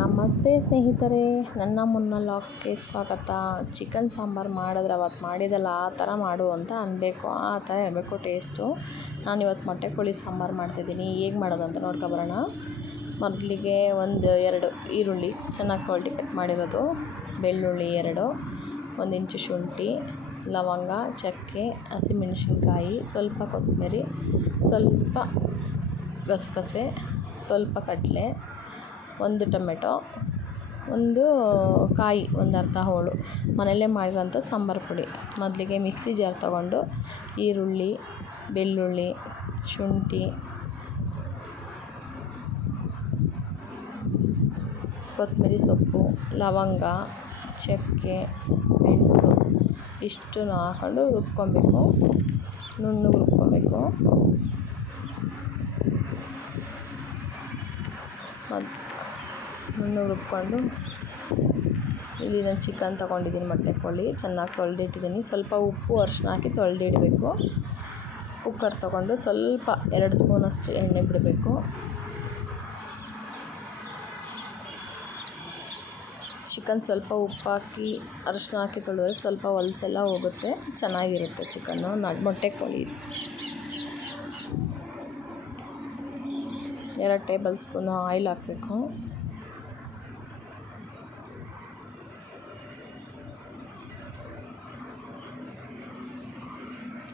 ನಮಸ್ತೆ ಸ್ನೇಹಿತರೆ, ನನ್ನ ಮುನ್ನ ಲಾಕ್ಸ್ಗೆ ಸ್ವಾಗತ. ಚಿಕನ್ ಸಾಂಬಾರು ಮಾಡಿದ್ರೆ ಅವತ್ತು ಮಾಡಿದಲ್ಲ ಆ ಥರ ಮಾಡು ಅಂತ ಅನ್ಬೇಕು. ಆ ಥರ ಇರಬೇಕು ಟೇಸ್ಟು. ನಾನು ಇವತ್ತು ಮೊಟ್ಟೆ ಕೋಳಿ ಸಾಂಬಾರು ಮಾಡ್ತಿದ್ದೀನಿ. ಹೇಗೆ ಮಾಡೋದು ಅಂತ ನೋಡ್ಕೊಬರೋಣ ಮೊದಲಿಗೆ ಒಂದು ಎರಡು ಈರುಳ್ಳಿ, ಚೆನ್ನಾಗಿ ಕ್ವಾಲಿಟಿ ಕಟ್ ಮಾಡಿರೋದು. ಬೆಳ್ಳುಳ್ಳಿ ಎರಡು, ಒಂದು ಇಂಚು ಶುಂಠಿ, ಲವಂಗ, ಚಕ್ಕೆ, ಹಸಿಮೆಣಸಿನ್ಕಾಯಿ, ಸ್ವಲ್ಪ ಕೊತ್ತಂಬರಿ, ಸ್ವಲ್ಪ ಗಸಗಸೆ, ಸ್ವಲ್ಪ ಕಡಲೆ ಒಂದು ಟೊಮೆಟೊ, ಒಂದು ಕಾಯಿ, ಒಂದು ಅರ್ಧ ಹೋಳು. ಮನೆಯಲ್ಲೇ ಮಾಡಿರೋಂಥ ಸಾಂಬಾರು ಪುಡಿ. ಮೊದಲಿಗೆ ಮಿಕ್ಸಿ ಜಾರ್ ತಗೊಂಡು ಈರುಳ್ಳಿ, ಬೆಳ್ಳುಳ್ಳಿ, ಶುಂಠಿ, ಕೊತ್ತಂಬರಿ ಸೊಪ್ಪು, ಲವಂಗ, ಚಕ್ಕೆ, ಮೆಣಸು ಇಷ್ಟನ್ನು ಹಾಕೊಂಡು ರುಬ್ಕೊಬೇಕು. ನುಣ್ಣಗೆ ರುಬ್ಕೊಬೇಕು. ಮತ್ತು ನುಣ್ಣಗೆ ರುಬ್ಕೊಂಡು ಇಲ್ಲಿ ನಾನು ಚಿಕನ್ ತೊಗೊಂಡಿದ್ದೀನಿ ಮೊಟ್ಟೆ ಕೋಳಿ. ಚೆನ್ನಾಗಿ ತೊಳೆದಿಟ್ಟಿದ್ದೀನಿ. ಸ್ವಲ್ಪ ಉಪ್ಪು ಅರಿಶಿನ ಹಾಕಿ ತೊಳೆದಿಡಬೇಕು. ಕುಕ್ಕರ್ ತೊಗೊಂಡು ಸ್ವಲ್ಪ ಎರಡು ಸ್ಪೂನಷ್ಟು ಎಣ್ಣೆ ಬಿಡಬೇಕು. ಚಿಕನ್ ಸ್ವಲ್ಪ ಉಪ್ಪು ಹಾಕಿ ಅರಿಶಿನ ಹಾಕಿ ತೊಳೆದ್ರೆ ಸ್ವಲ್ಪ ಹೊಲಸೆಲ್ಲ ಹೋಗುತ್ತೆ. ಚೆನ್ನಾಗಿರುತ್ತೆ ಚಿಕನ್ನು. ನಾಡ್ ಮೊಟ್ಟೆ ಕೋಳಿ. ಎರಡು ಟೇಬಲ್ ಸ್ಪೂನು ಆಯಿಲ್ ಹಾಕಬೇಕು.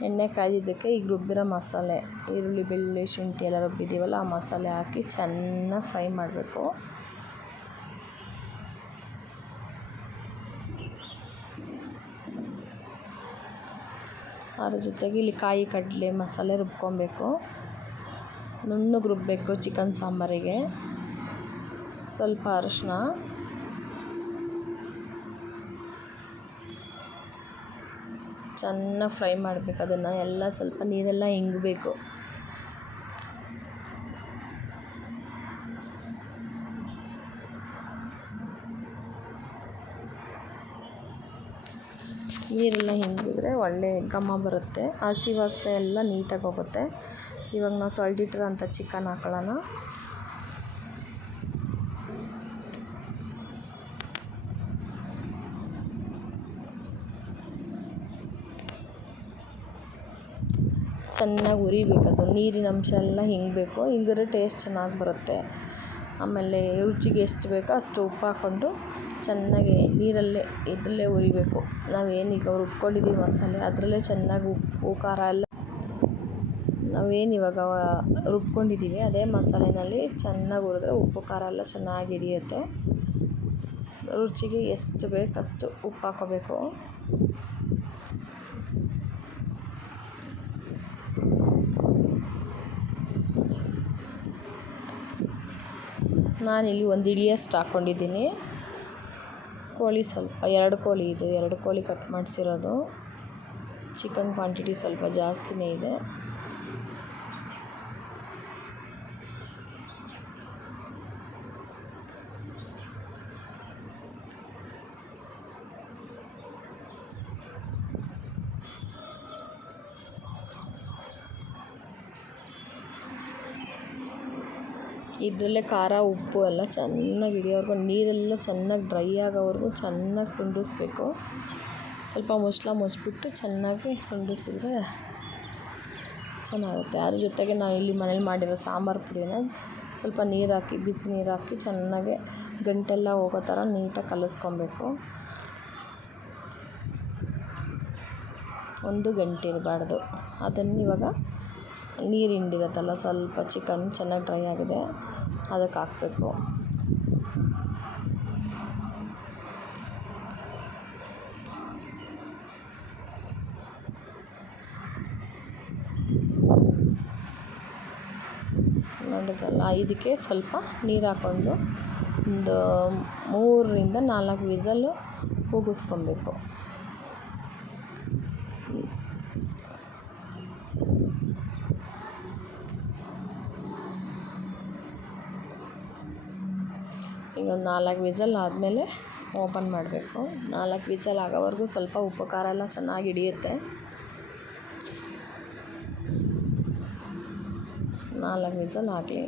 ಎಣ್ಣೆ ಕಾಯ್ದಿದ್ದಕ್ಕೆ ಈಗ ರುಬ್ಬಿರೋ ಮಸಾಲೆ, ಈರುಳ್ಳಿ, ಬೆಳ್ಳುಳ್ಳಿ, ಶುಂಠಿ ಎಲ್ಲ ರುಬ್ಬಿದ್ದೀವಲ್ಲ, ಆ ಮಸಾಲೆ ಹಾಕಿ ಚೆನ್ನಾಗಿ ಫ್ರೈ ಮಾಡಬೇಕು. ಅದ್ರ ಜೊತೆಗೆ ಇಲ್ಲಿ ಕಾಯಿ ಕಡಲೆ ಮಸಾಲೆ ರುಬ್ಕೊಬೇಕು. ನುಣ್ಣಗೆ ರುಬ್ಬಬೇಕು ಚಿಕನ್ ಸಾಂಬಾರಿಗೆ. ಸ್ವಲ್ಪ ಅರಿಶಿನ ಚೆನ್ನಾಗಿ ಫ್ರೈ ಮಾಡಬೇಕು ಅದನ್ನು. ಎಲ್ಲ ಸ್ವಲ್ಪ ನೀರೆಲ್ಲ ಹಿಂಗಬೇಕು ನೀರೆಲ್ಲ ಹಿಂಗಿದ್ರೆ ಒಳ್ಳೆ ಘಮ ಬರುತ್ತೆ. ಹಸಿ ವಾಸನೆ ಎಲ್ಲ ನೀಟಾಗಿ ಹೋಗುತ್ತೆ. ಇವಾಗ ನಾವು ತೊಳೆದಿಟ್ಟಿರೋಂಥ ಚಿಕನ್ ಹಾಕೊಳ್ಳೋಣ. ಚೆನ್ನಾಗಿ ಹುರಿಬೇಕು ಅದು ನೀರಿನ ಅಂಶ ಎಲ್ಲ ಹಿಂಗಬೇಕು ಹಿಂಗಿದ್ರೆ ಟೇಸ್ಟ್ ಚೆನ್ನಾಗಿ ಬರುತ್ತೆ. ಆಮೇಲೆ ರುಚಿಗೆ ಎಷ್ಟು ಬೇಕೋ ಅಷ್ಟು ಉಪ್ಪು ಹಾಕ್ಕೊಂಡು ಚೆನ್ನಾಗಿ ನೀರಲ್ಲೇ, ಇದರಲ್ಲೇ ಹುರಿಬೇಕು ನಾವೇನೀಗ ರುಬ್ಕೊಂಡಿದ್ದೀವಿ ಮಸಾಲೆ, ಅದರಲ್ಲೇ ಚೆನ್ನಾಗಿ ಉಪ್ಪು, ಖಾರ ಎಲ್ಲ ನಾವೇನು ಇವಾಗ ರುಬ್ಕೊಂಡಿದ್ದೀವಿ, ಅದೇ ಮಸಾಲೆನಲ್ಲಿ ಚೆನ್ನಾಗಿ ಹುರಿದ್ರೆ ಉಪ್ಪು, ಖಾರ ಎಲ್ಲ ಚೆನ್ನಾಗಿ ಹಿಡಿಯುತ್ತೆ. ರುಚಿಗೆ ಎಷ್ಟು ಬೇಕಷ್ಟು ಉಪ್ಪು ಹಾಕೋಬೇಕು. ನಾನಿಲ್ಲಿ ಒಂದು ಇಡಿಯಷ್ಟು ಹಾಕ್ಕೊಂಡಿದ್ದೀನಿ ಕೋಳಿ ಸ್ವಲ್ಪ, ಎರಡು ಕೋಳಿ ಇದು. ಎರಡು ಕೋಳಿ ಕಟ್ ಮಾಡಿಸಿರೋದು. ಚಿಕನ್ ಕ್ವಾಂಟಿಟಿ ಸ್ವಲ್ಪ ಜಾಸ್ತಿನೇ ಇದೆ. ಇದರಲ್ಲೇ ಖಾರ, ಉಪ್ಪು ಎಲ್ಲ ಚೆನ್ನಾಗಿ ಹಿಡಿಯೋವರೆಗೂ, ನೀರೆಲ್ಲ ಚೆನ್ನಾಗಿ ಡ್ರೈ ಆಗೋವರೆಗೂ ಚೆನ್ನಾಗಿ ಸುಂಡಿಸ್ಬೇಕು ಸ್ವಲ್ಪ ಮುಚ್ಚಳ ಮುಚ್ಚಿಬಿಟ್ಟು ಚೆನ್ನಾಗಿ ಸುಂಡಿಸಿದ್ರೆ ಚೆನ್ನಾಗುತ್ತೆ. ಅದ್ರ ಜೊತೆಗೆ ನಾವು ಇಲ್ಲಿ ಮನೇಲಿ ಮಾಡಿರೋ ಸಾಂಬಾರು ಪುಡಿನ ಸ್ವಲ್ಪ ನೀರು ಹಾಕಿ, ಬಿಸಿ ನೀರು ಹಾಕಿ ಚೆನ್ನಾಗಿ ಗಂಟೆಲ್ಲ ಹೋಗೋ ಥರ ನೀಟಾಗಿ ಕಲಸ್ಕೊಬೇಕು. ಒಂದು ಗಂಟೆ ಇರಬಾರ್ದು. ಅದನ್ನು ಇವಾಗ ನೀರು ಹಿಂಡಿರುತ್ತಲ್ಲ, ಸ್ವಲ್ಪ ಚಿಕನ್ ಚೆನ್ನಾಗಿ ಡ್ರೈ ಆಗಿದೆ, ಅದಕ್ಕೆ ಹಾಕಬೇಕು. ನೋಡಿದ್ರಲ್ಲ ಇದಕ್ಕೆ ಸ್ವಲ್ಪ ನೀರು ಹಾಕ್ಕೊಂಡು ಒಂದು ಮೂರರಿಂದ ನಾಲ್ಕು ವಿಸಲ್ಲು ಕೂಗಿಸ್ಕೊಬೇಕು. ಒಂದು ನಾಲ್ಕು ವಿಸಲ್ ಆದಮೇಲೆ ಓಪನ್ ಮಾಡಬೇಕು. ನಾಲ್ಕು ವಿಸಲ್ ಆಗೋವರೆಗೂ ಸ್ವಲ್ಪ ಉಪ್ಪು ಖಾರ ಎಲ್ಲ ಚೆನ್ನಾಗಿ ಹಿಡಿಯುತ್ತೆ. ನಾಲ್ಕು ವಿಸಲ್ ಆಗಲಿ.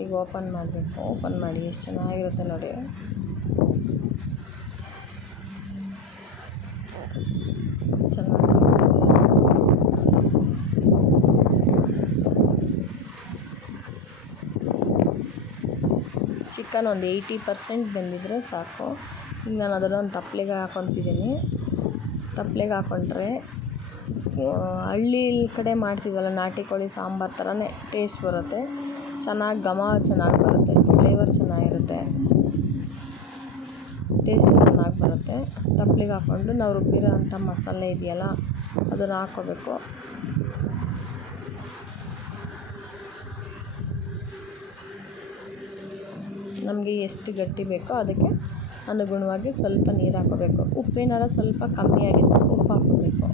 ಈಗ ಓಪನ್ ಮಾಡಬೇಕು. ಓಪನ್ ಮಾಡಿ ಎಷ್ಟು ಚೆನ್ನಾಗಿರುತ್ತೆ ನೋಡಿ. ಚೆನ್ನಾಗಿರುತ್ತೆ ಚಿಕನ್ ಒಂದು ಏಯ್ಟಿ ಪರ್ಸೆಂಟ್ ಬೆಂದಿದ್ರೆ ಸಾಕು. ಈಗ ನಾನು ಅದನ್ನು ಒಂದು ತಪ್ಪಲೆಗೆ ಹಾಕೊತಿದ್ದೀನಿ. ತಪ್ಪಲೆಗೆ ಹಾಕ್ಕೊಂಡ್ರೆ ಹಳ್ಳಿ ಕಡೆ ಮಾಡ್ತೀವಲ್ಲ ನಾಟಿ ಕೋಳಿ ಸಾಂಬಾರು ಥರನೇ ಟೇಸ್ಟ್ ಬರುತ್ತೆ. ಚೆನ್ನಾಗಿ ಘಮ ಚೆನ್ನಾಗಿ ಬರುತ್ತೆ ಫ್ಲೇವರ್ ಚೆನ್ನಾಗಿರುತ್ತೆ. ಟೇಸ್ಟು ಚೆನ್ನಾಗಿ ಬರುತ್ತೆ. ತಪ್ಪಲೆಗೆ ಹಾಕ್ಕೊಂಡು ನಾವು ರುಬ್ಬಿರೋ ಅಂಥ ಮಸಾಲೆ ಇದೆಯಲ್ಲ, ಅದನ್ನು ಹಾಕ್ಕೋಬೇಕು ನಮಗೆ ಎಷ್ಟು ಗಟ್ಟಿ ಬೇಕೋ ಅದಕ್ಕೆ ಅನುಗುಣವಾಗಿ ಸ್ವಲ್ಪ ನೀರು ಹಾಕ್ಕೋಬೇಕು ಉಪ್ಪೇನಾರ ಸ್ವಲ್ಪ ಕಮ್ಮಿ ಆಗಿದ್ದರೆ ಉಪ್ಪು ಹಾಕ್ಕೋಬೇಕು.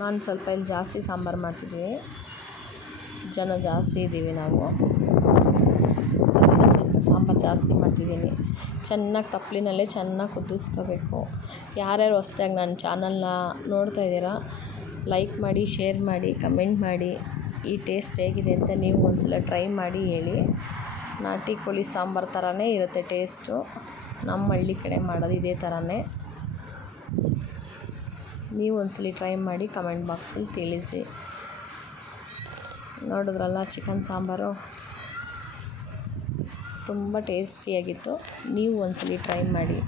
ನಾನು ಸ್ವಲ್ಪ ಇಲ್ಲಿ ಜಾಸ್ತಿ ಸಾಂಬಾರು ಮಾಡ್ತಿದ್ದೀವಿ ಜನ ಜಾಸ್ತಿ ಇದ್ದೀವಿ ನಾವು. ಅದರಿಂದ ಸ್ವಲ್ಪ ಸಾಂಬಾರು ಜಾಸ್ತಿ ಮಾಡ್ತಿದ್ದೀನಿ. ಚೆನ್ನಾಗಿ ತಪ್ಪಲಿನಲ್ಲೇ ಚೆನ್ನಾಗಿ ಕುದಿಸ್ಕೋಬೇಕು. ಯಾರ್ಯಾರು ಹೊಸ್ದಾಗಿ ನನ್ನ ಚಾನಲ್ನ ನೋಡ್ತಾ ಇದ್ದೀರಾ, ಲೈಕ್ ಮಾಡಿ, ಶೇರ್ ಮಾಡಿ, ಕಮೆಂಟ್ ಮಾಡಿ. ಈ ಟೇಸ್ಟ್ ಹೇಗಿದೆ ಅಂತ ನೀವು ಒಂದು ಸಲ ಟ್ರೈ ಮಾಡಿ ಹೇಳಿ. ನಾಟಿ ಕೋಳಿ ಸಾಂಬಾರು ಥರನೇ ಇರುತ್ತೆ ಟೇಸ್ಟು. ನಮ್ಮ ಹಳ್ಳಿ ಕಡೆ ಮಾಡೋದು ಇದೇ ಥರನೇ ನೀವು ಒಂದ್ಸಲ ಟ್ರೈ ಮಾಡಿ ಕಮೆಂಟ್ ಬಾಕ್ಸಲ್ಲಿ ತಿಳಿಸಿ. ನೋಡಿದ್ರಲ್ಲ ಚಿಕನ್ ಸಾಂಬಾರು? ತುಂಬ ಟೇಸ್ಟಿಯಾಗಿತ್ತು. ನೀವು ಒಂದ್ಸಲ ಟ್ರೈ ಮಾಡಿ.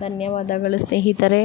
ಧನ್ಯವಾದಗಳು ಸ್ನೇಹಿತರೆ.